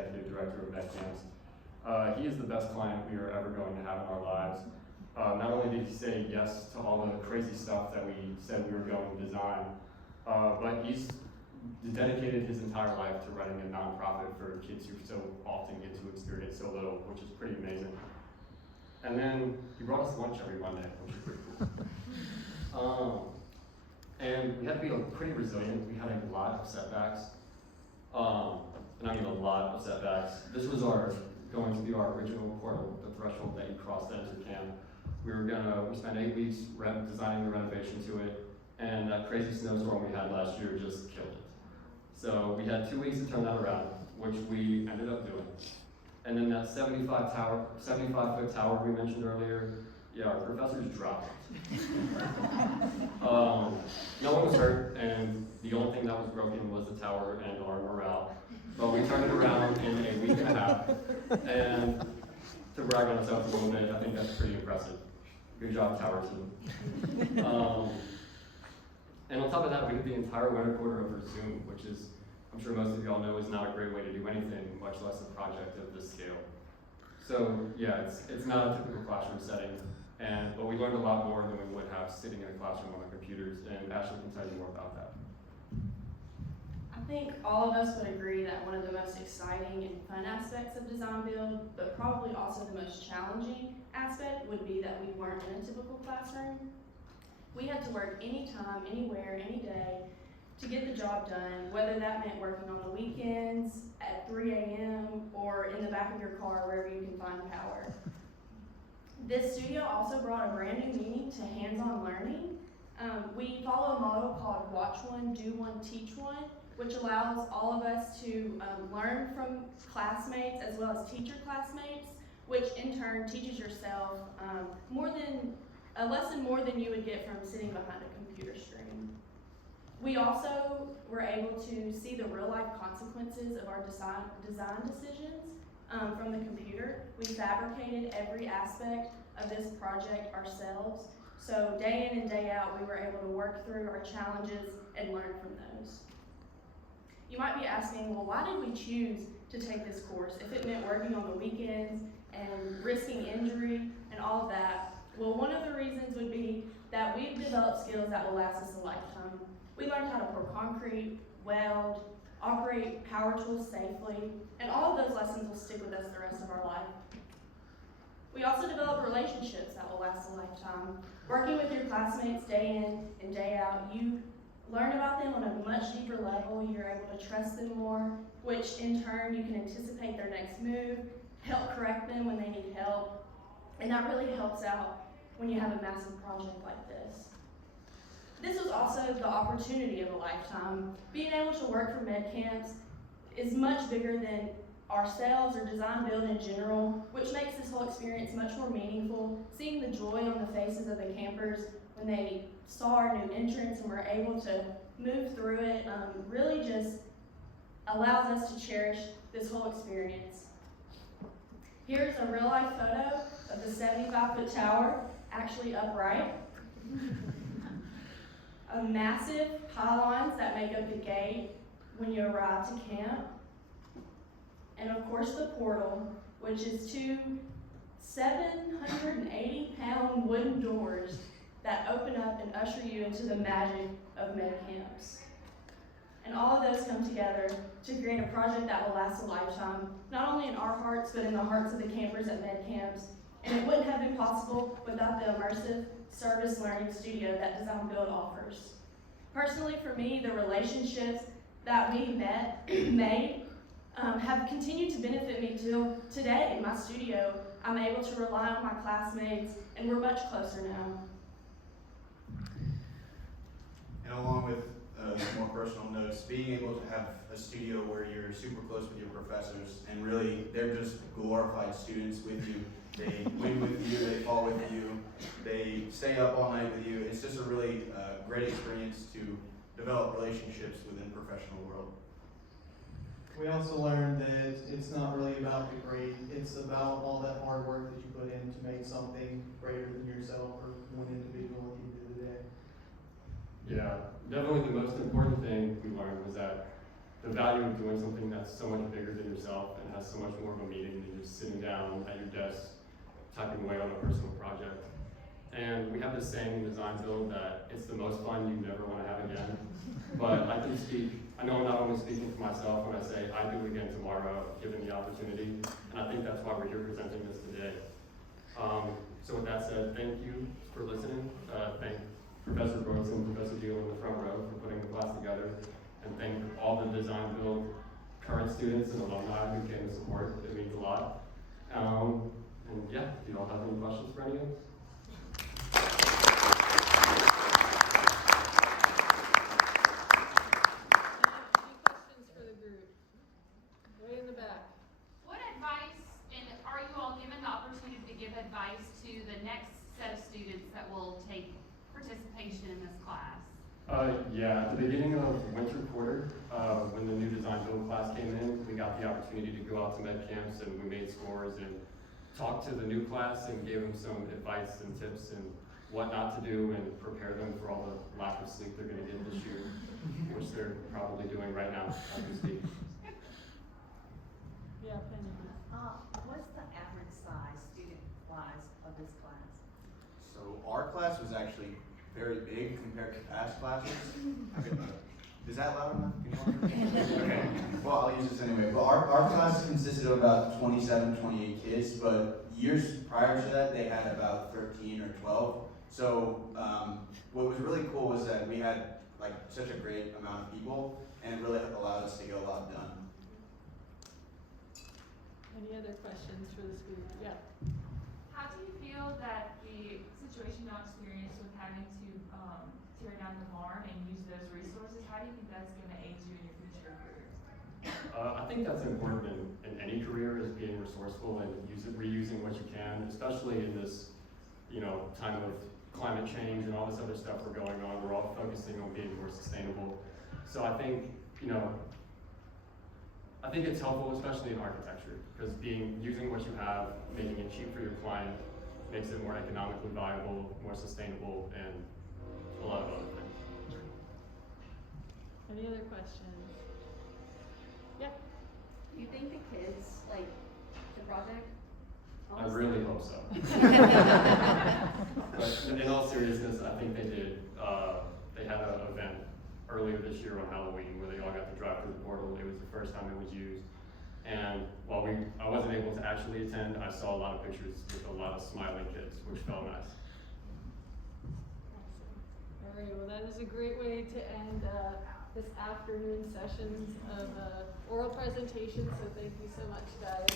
executive director of MedCamps. He is the best client we are ever going to have in our lives. Not only did he say yes to all the crazy stuff that we said we were going to design, but he's dedicated his entire life to running a nonprofit for kids who so often get to experience so little, which is pretty amazing. And then he brought us lunch every Monday, which is pretty cool. And we had to be pretty resilient. We had a lot of setbacks. And I mean a lot of setbacks. This was going to be our original portal, the threshold that you crossed to enter camp. We spent 8 weeks designing the renovation to it, and that crazy snowstorm we had last year just killed it. So we had 2 weeks to turn that around, which we ended up doing. And then that 75-foot tower we mentioned earlier, yeah, our professors dropped it. No one was hurt, and the only thing that was broken was the tower and our morale. But we turned it around in a week and a half, and to brag on ourselves a little bit, I think that's pretty impressive. Good job, tower team. And on top of that, we did the entire winter quarter over Zoom, which is, I'm sure most of y'all know, is not a great way to do anything, much less a project of this scale. So yeah, it's not a typical classroom setting, but we learned a lot more than we would have sitting in a classroom on the computers, and Ashley can tell you more about that. I think all of us would agree that one of the most exciting and fun aspects of design build, but probably also the most challenging aspect, would be that we weren't in a typical classroom. We had to work anytime, anywhere, any day to get the job done, whether that meant working on the weekends at 3 a.m. or in the back of your car, wherever you can find power. This studio also brought a brand new meaning to hands-on learning. We follow a model called watch one, do one, teach one, which allows all of us to learn from classmates as well as teacher classmates, which in turn teaches yourself a lesson more than you would get from sitting behind a computer screen. We also were able to see the real life consequences of our design decisions from the computer. We fabricated every aspect of this project ourselves. So day in and day out, we were able to work through our challenges and learn from those. You might be asking, well, why did we choose to take this course if it meant working on the weekends and risking injury and all of that? Well, one of the reasons would be that we've developed skills that will last us a lifetime. We learned how to pour concrete, weld, operate power tools safely, and all of those lessons will stick with us the rest of our life. We also develop relationships that will last a lifetime. Working with your classmates day in and day out, you learn about them on a much deeper level. You're able to trust them more, which in turn you can anticipate their next move, help correct them when they need help, and that really helps out when you have a massive project like this. This was also the opportunity of a lifetime. Being able to work for MedCamps is much bigger than ourselves or design build in general, which makes this whole experience much more meaningful. Seeing the joy on the faces of the campers when they saw our new entrance and were able to move through it really just allows us to cherish this whole experience. Here's a real life photo of the 75-foot tower actually upright. Massive pylons that make up the gate when you arrive to camp. And of course the portal, which is two 780-pound wooden doors that open up and usher you into the magic of MedCamps. And all of those come together to create a project that will last a lifetime, not only in our hearts, but in the hearts of the campers at MedCamps. And it wouldn't have been possible without the immersive service learning studio that Design Build offers. Personally, for me, the relationships that we made have continued to benefit me till today in my studio. I'm able to rely on my classmates, and we're much closer now. And along with more personal notes, being able to have a studio where you're super close with your professors, and really they're just glorified students with you. They win with you, they fall with you, they stay up all night with you. It's just a really great experience to develop relationships within the professional world. We also learned that it's not really about the grade, it's about all that hard work that you put in to make something greater than yourself or one individual at the end of the day. Yeah, definitely the most important thing we learned was that the value of doing something that's so much bigger than yourself and has so much more of a meaning than just sitting down at your desk typing away on a personal project. And we have this saying in design build that it's the most fun you never want to have again. But I know I'm not only speaking for myself when I say I do it again tomorrow, given the opportunity. And I think that's why we're here presenting this today. So with that said, thank you for listening. Thank Professor Brooks and Professor Deal in the front row for putting the class together. And thank all the design build current students and alumni who came to support. It means a lot. And yeah, do you all have any questions for any of us? Any questions for the group? Way in the back. What advice, and are you all given the opportunity to give advice to the next set of students that will take participation in this class? Yeah, at the beginning of winter quarter, when the new design build class came in, we got the opportunity to go out to med camps and we made scores and talked to the new class and gave them some advice and tips and what not to do and prepare them for all the lack of sleep they're going to get this year, which they're probably doing right now as we speak. Yeah, Penny. What's the average size, student-wise, of this class? So our class was actually very big compared to past classes. Is that loud enough? Can you hear me? Okay, well, I'll use this anyway. But our class consisted of about 27, 28 kids, but years prior to that, they had about 13 or 12. So what was really cool was that we had like such a great amount of people, and it really allowed us to get a lot done. Any other questions for this group? Yeah. How do you feel that the situation y'all experienced with having to tear down the barn and use those resources, how do you think that's going to aid you in your future career? I think that's important in any career, is being resourceful and reusing what you can, especially in this, time of climate change and all this other stuff we're going on. We're all focusing on being more sustainable. So I think, it's helpful, especially in architecture, because using what you have, making it cheap for your client, makes it more economically viable, more sustainable, and a lot of other things. Any other questions? Yeah. Do you think the kids like the project? I really hope so. But in all seriousness, I think they did. They had an event earlier this year on Halloween where they all got to drive through the portal. It was the first time it was used. And while I wasn't able to actually attend, I saw a lot of pictures with a lot of smiling kids, which felt nice. Awesome. All right, well, that is a great way to end this afternoon sessions of oral presentation, so thank you so much, guys.